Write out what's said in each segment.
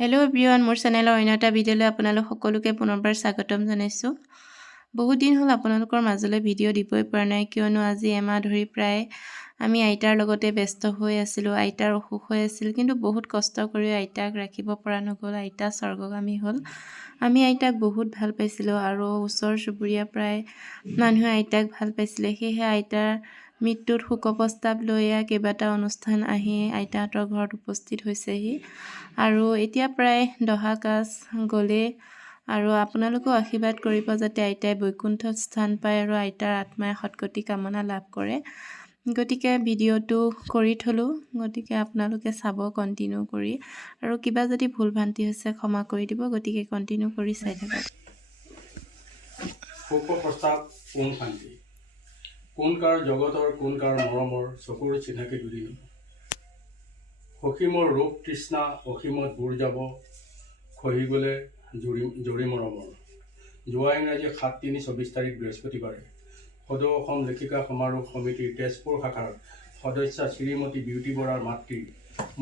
Hello' everyone, মোৰ চেনেলৰ অন্য এটা ভিডিঅ'লৈ আপোনালোক সকলোকে পুনৰবাৰ স্বাগতম জনাইছোঁ। বহুত দিন হ'ল আপোনালোকৰ মাজলৈ ভিডিঅ' দিবই পৰা নাই, কিয়নো আজি এমাহ ধৰি প্ৰায় আমি আইতাৰ লগতে ব্যস্ত হৈ আছিলোঁ। আইতাৰ অসুখ হৈ আছিল, কিন্তু বহুত কষ্ট কৰি আইতাক ৰাখিব পৰা নগ'ল। আইতা স্বৰ্গগামী হ'ল। আমি আইতাক বহুত ভাল পাইছিলোঁ আৰু ওচৰ চুবুৰীয়া প্ৰায় মানুহে আইতাক ভাল পাইছিলে। সেয়েহে আইতাৰ মৃত্যুত শোকপ্ৰস্তাৱ লৈ কেইবাটাও অনুষ্ঠান আহি আইতাহঁতৰ ঘৰত উপস্থিত হৈছেহি আৰু এতিয়া প্ৰায় দহা কাজ গ'লেই আৰু আপোনালোকেও আশীৰ্বাদ কৰিব যাতে আইতাই বৈকুণ্ঠত স্থান পায় আৰু আইতাৰ আত্মাই সৎগতি কামনা লাভ কৰে। গতিকে ভিডিঅ'টো কৰি থলোঁ, গতিকে আপোনালোকে চাব কণ্টিনিউ কৰি, আৰু কিবা যদি ভুল ভ্ৰান্তি হৈছে ক্ষমা কৰি দিব। গতিকে কণ্টিনিউ কৰি চাই থাকক। শোকপ্ৰস্তাৱ কোন শান্তি, কোন কাৰ জগতৰ, কোন কাৰ মৰমৰ, চকুৰ চিনাকি দুদিন। সসীমৰ ৰূপ তৃষ্ণা, অসীমত বুৰ যাব, খহি গ'লে জৰি মৰমৰ। যোৱা ইংৰাজী 7/3/24 বৃহস্পতিবাৰে সদৌ অসম লেখিকা সমাৰোহ সমিতিৰ তেজপুৰ শাখাৰ সদস্যা শ্ৰীমতী বিউটি বৰাৰ মাতৃ,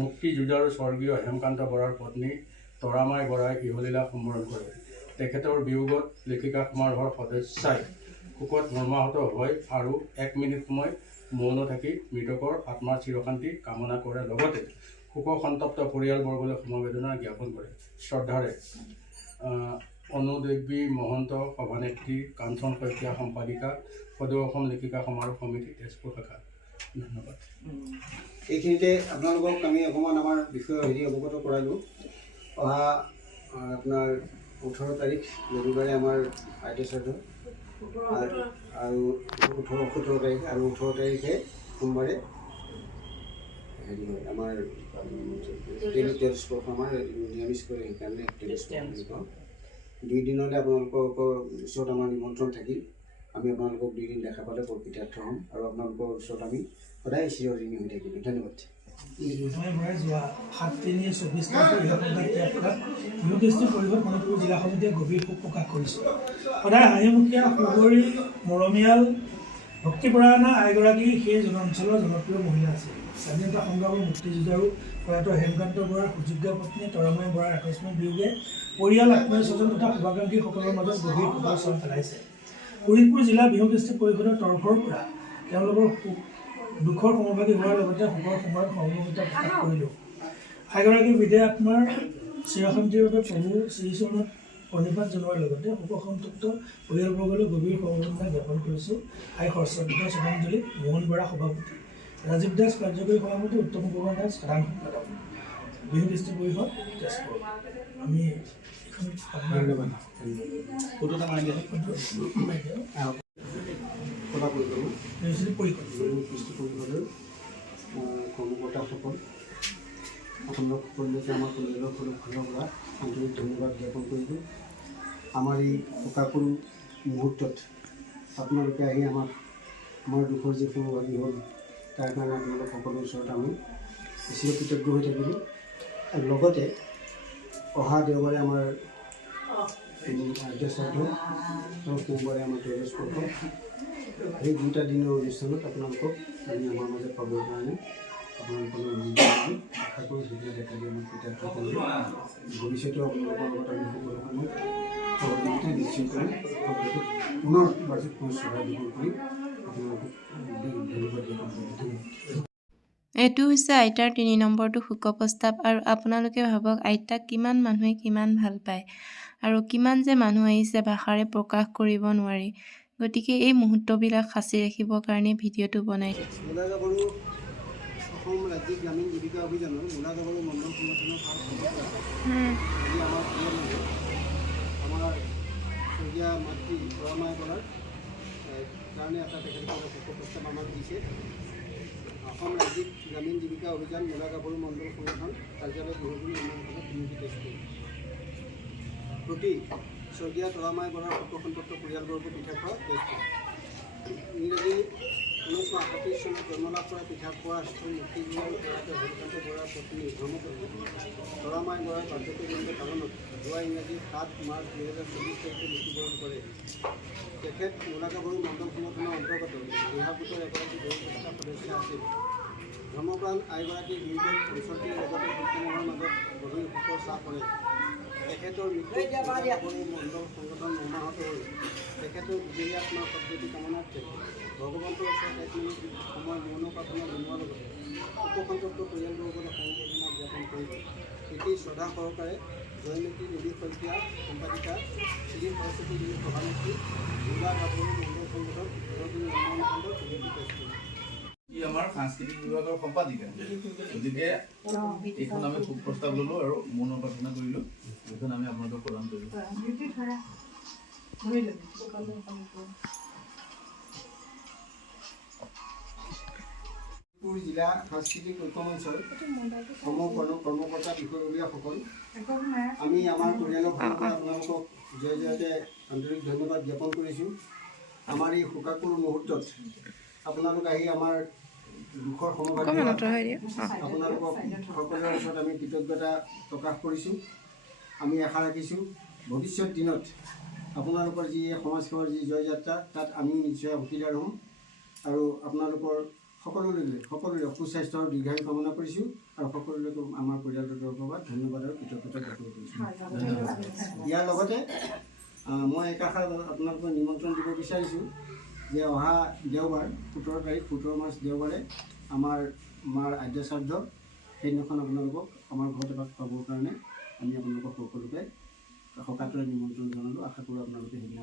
মুক্তি যুঁজাৰু স্বৰ্গীয় হেমকান্ত বৰাৰ পত্নী তৰামাই বৰাই ইহলীলা সম্বৰণ কৰে। তেখেতৰ বিয়োগত লেখিকা সমাৰোহৰ সদস্যাই শোকত মৰ্মাহত হয় আৰু 1 মিনিট সময় মৌন থাকি মৃতকৰ আত্মাৰ চিৰশান্তি কামনা কৰে। লগতে শোক সন্তপ্ত পৰিয়ালবৰ্গলৈ সমবেদনা জ্ঞাপন কৰে। শ্ৰদ্ধাৰে অনুদেৱী মহন্ত সভানেত্ৰী, কাঞ্চন শইকীয়া সম্পাদিকা, সদৌ অসম লেখিকা সমাৰোহ সমিতি তেজপুৰ শাখা। ধন্যবাদ। এইখিনিতে আপোনালোকক আমি অকণমান আমাৰ বিষয়ে অৱগত কৰালোঁ। অহা আপোনাৰ 18 তাৰিখ ৰবিবাৰে আমাৰ আইতা শ্ৰাদ্ধ আৰু 17 তাৰিখ আৰু 18 তাৰিখে সোমবাৰে আমাৰ তেলস্পৰ্শ আমাৰ নিৰামিষ কৰে, সেইকাৰণে তেলস্পৰ্শ বুলি কওঁ। 2 দিনলৈ আপোনালোকৰ ওচৰত আমাৰ নিমন্ত্ৰণ থাকিল। আমি আপোনালোকক 2 দিন দেখা পালে বৰ কৃতাৰ্থ হ'ম আৰু আপোনালোকৰ ওচৰত আমি সদায় চিৰঋণী হৈ থাকিম। ধন্যবাদ। যোৱা 7/3/24 বিহুদৃষ্টি পৰিষদ মণিপুৰ জিলা সমিতিয়ে গভীৰ শোক প্ৰকাশ কৰিছে। সদায় হাঁহিমুখীয়া, সুগৰী, মৰমীয়াল, ভক্তিপৰায়ণা আইগৰাকী সেই অঞ্চলৰ জনপ্ৰিয় মহিলা আছিল। স্বাধীনতা সংগ্ৰামৰ মুক্তিযুঁজাৰু প্ৰয়াত হেমকান্ত বৰাৰ সুযোগ্য পত্নী তৰামাই বৰাৰ আকস্মিক বিয়োগে পৰিয়াল, আত্মীয় স্বজন তথা শুভাকাংক্ষীসকলৰ মাজত গভীৰ শোকৰ ছাপ পেলাইছে। শোণিতপুৰ জিলা বিহুদৃষ্টি পৰিষদৰ তৰফৰ পৰা তেওঁলোকৰ দুখৰ সমভাগী হোৱাৰ লগতে শোকৰ সময়ত সহমৰ্মিতা প্ৰকাশ কৰিলোঁ। আইগৰাকীৰ বিদেহ আত্মাৰ চিৰশান্তিৰ বাবে প্ৰভু শ্ৰীচৰণত প্ৰণিপাত জনোৱাৰ লগতে শোকসন্তপ্ত পৰিয়ালবৰ্গলৈ গভীৰ সমবেদনা জ্ঞাপন কৰিছোঁ। আই সশ্ৰদ্ধ শ্ৰদ্ধাঞ্জলি মোহন বৰা সভাপতি, ৰাজীৱ দাস কাৰ্যকৰী সভাপতি, উত্তম কুমাৰ দাস সাধাৰণ সম্পাদক, বিহুদৃষ্টি পৰিষদ তেজপুৰ। আমি কৰ্মকৰ্তাসকল আপোনালোক সকলোকে আমাৰ পৰিয়ালৰ ফালৰ পৰা আন্তৰিক ধন্যবাদ জ্ঞাপন কৰিলোঁ। আমাৰ এই শোকাকুল মুহূৰ্তত আপোনালোকে আহি আমাৰ দুখৰ যি সমভাগী হ'ল, তাৰ কাৰণে আপোনালোক সকলোৰ ওচৰত আমি চিৰকৃতজ্ঞ হৈ থাকিলোঁ। আৰু লগতে অহা দেওবাৰে আমাৰ আইতা শ্ৰাদ্ধ আৰু সোমবাৰে আমাৰ তেলস্পৰ্শ, এই 2টা দিনৰ অনুষ্ঠানত আপোনালোকক আমি আমাৰ মাজত পাবৰ কাৰণে আপোনালোকৰ আশা কৰোঁ। সেইবিলাক দেখা দি আমাক কৃতাৰ্থ কৰিব। ভৱিষ্যতেও আপোনালোকৰ লগত আমি সকলো সময়ত সহযোগিতা নিশ্চয় কৰিম। সকলোকে পুনৰ বাৰ্ষিক চহাই দিবৰ কৰি আপোনালোকক ধন্যবাদ জ্ঞাপন কৰিম। এইটো হৈছে আইতাৰ 3 নম্বৰটো শোকপ্ৰস্তাৱ। আৰু আপোনালোকে ভাবক আইতাক কিমান মানুহে কিমান ভাল পায় আৰু কিমান যে মানুহ আহিছে, ভাষাৰে প্ৰকাশ কৰিব নোৱাৰি। গতিকে এই মুহূৰ্তবিলাক সাঁচি ৰাখিবৰ কাৰণে ভিডিঅ'টো বনাই অসম ৰাজ্যিক গ্ৰামীণ জীৱিকা অভিযানৰ মূলাগাভৰু মণ্ডল সংগঠনৰ আমাৰ স্বৰ্গীয়া মাতৃ তৰামাই বৰাৰ কাৰণে এটা তেখেতসকলে শোকপ্ৰস্তাৱ আমাক দিছে। অসম ৰাজ্যিক গ্ৰামীণ জীৱিকা অভিযান মূলাগাভৰু মণ্ডল সংগঠন কাৰ্যালয় বিহুগুৰি তেজপুৰ। প্ৰতি স্বৰ্গীয়া তৰামাই বৰাৰ শোকসন্তপ্ত পৰিয়ালবৰ্গ পিঠাখোৱা তেজপুৰ। ইংৰাজী 1938 চনত জন্মলাভ কৰা পিঠাখোৱা স্থল মুক্তিযুঁজাৰু প্ৰয়াত হেমকান্ত বৰাৰ পত্নী ধৰ্মপত্নী তৰামাই বৰাৰ কাৰ্যকৰীজনিত কাৰণত যোৱা ইংৰাজী 7 মাৰ্চ 2024 তাৰিখে মৃত্যুবৰণ কৰে। তেখেত মূলাগাভৰু মণ্ডল সংগঠনৰ অন্তৰ্গত দিহাপুটৰ এগৰাকী বয়োজ্যেষ্ঠ সদস্য আছিল। ধৰ্মপ্ৰাণ আইগৰাকী দুৰ্গত অঞ্চলটিৰ লগতে ভোটসমূহৰ মাজত গভীৰ শোকৰ ছাঁ পৰে। তেখেতৰ মৃত্যু মণ্ডল সংগঠন মৰ্মাহত হ'ল। তেখেতৰ বিজয়ী আত্মাৰ সদ্গতি কামনাৰ্থে ভগৱন্তৰ ওচৰত 1 মিনিট সময় মৌন প্ৰাৰ্থনা জনোৱাৰ লগতে শোকসন্তপ্ত পৰিয়ালবৰ্গলৈ সমবেদনা জ্ঞাপন কৰিব। এটি শ্ৰদ্ধা সহকাৰে জয়মতী দেৱী শইকীয়া সম্পাদিকা, শ্ৰী সৰস্বতী দেৱী সভানেত্ৰী, জিলা গাভৰু মণ্ডল সংগঠন উত্তৰগুৰি উন্নয়ন খণ্ডৰ সভাপতি তেজপুৰ। ই আমাৰ সাংস্কৃতিক বিভাগৰ সম্পাদিকা, গতিকে এইখন আমি শোক প্ৰস্তাৱ ল'লোঁ আৰু মৌন প্ৰাৰ্থনা কৰিলোঁ। এইখন আমি আপোনালোকক প্ৰদান কৰিলোঁ। জিলা সাংস্কৃতিক ঐক্য মঞ্চৰ সমগ্ৰ কৰ্মকৰ্তা বিষয়ববীয়াসকল, আমি আমাৰ পৰিয়ালৰ ফালৰ পৰা আপোনালোকক জয়তে আন্তৰিক ধন্যবাদ জ্ঞাপন কৰিছোঁ। আমাৰ এই শোকাকুল মুহূৰ্তত আপোনালোক আহি আমাৰ দুখৰ সমভাগী আপোনালোকক সকলোৰে ওচৰত আমি কৃতজ্ঞতা প্ৰকাশ কৰিছোঁ। আমি আশা ৰাখিছোঁ ভৱিষ্যত দিনত আপোনালোকৰ যি সমাজসেৱাৰ যি জয়যাত্ৰা, তাত আমি নিশ্চয় অংশীদাৰ হ'ম আৰু আপোনালোকৰ সকলোৰে সুস্বাস্থ্যৰ দীৰ্ঘায়ু কামনা কৰিছোঁ আৰু সকলোলৈকে আমাৰ পৰিয়ালৰ তৰফৰ পৰা ধন্যবাদ আৰু কৃতজ্ঞতা জ্ঞাপন কৰিছোঁ। ইয়াৰ লগতে মই একাষাৰ আপোনালোকক নিমন্ত্ৰণ দিব বিচাৰিছোঁ যে অহা দেওবাৰ 17 তাৰিখ 17 মাৰ্চ দেওবাৰে আমাৰ মাৰ আদ্য শ্ৰাদ্ধ, সেইদিনাখন আপোনালোকক আমাৰ ঘৰত এপাক পাবৰ কাৰণে আমি আপোনালোকক সকলোকে সকাতৰে নিমন্ত্ৰণ জনালোঁ। আশা কৰোঁ আপোনালোকে সেইদিনা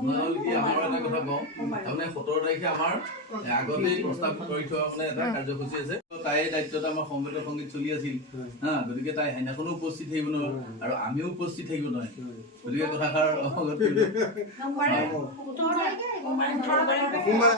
আপোনালোকে আমাৰ এটা কথা কওঁ, তাৰমানে 17 তাৰিখে আমাৰ আগতেই প্ৰস্তাৱ কৰি থোৱা মানে এটা কাৰ্যসূচী আছে। তাইৰ দায়িত্বত আমাৰ সংগীত চলি আছিল, গতিকে তাই সেইদিনাখনো উপস্থিত থাকিব নহয় আৰু আমিও উপস্থিত থাকিব নহয়। গতিকে কথাষাৰ অৱগত কৰিলোঁ।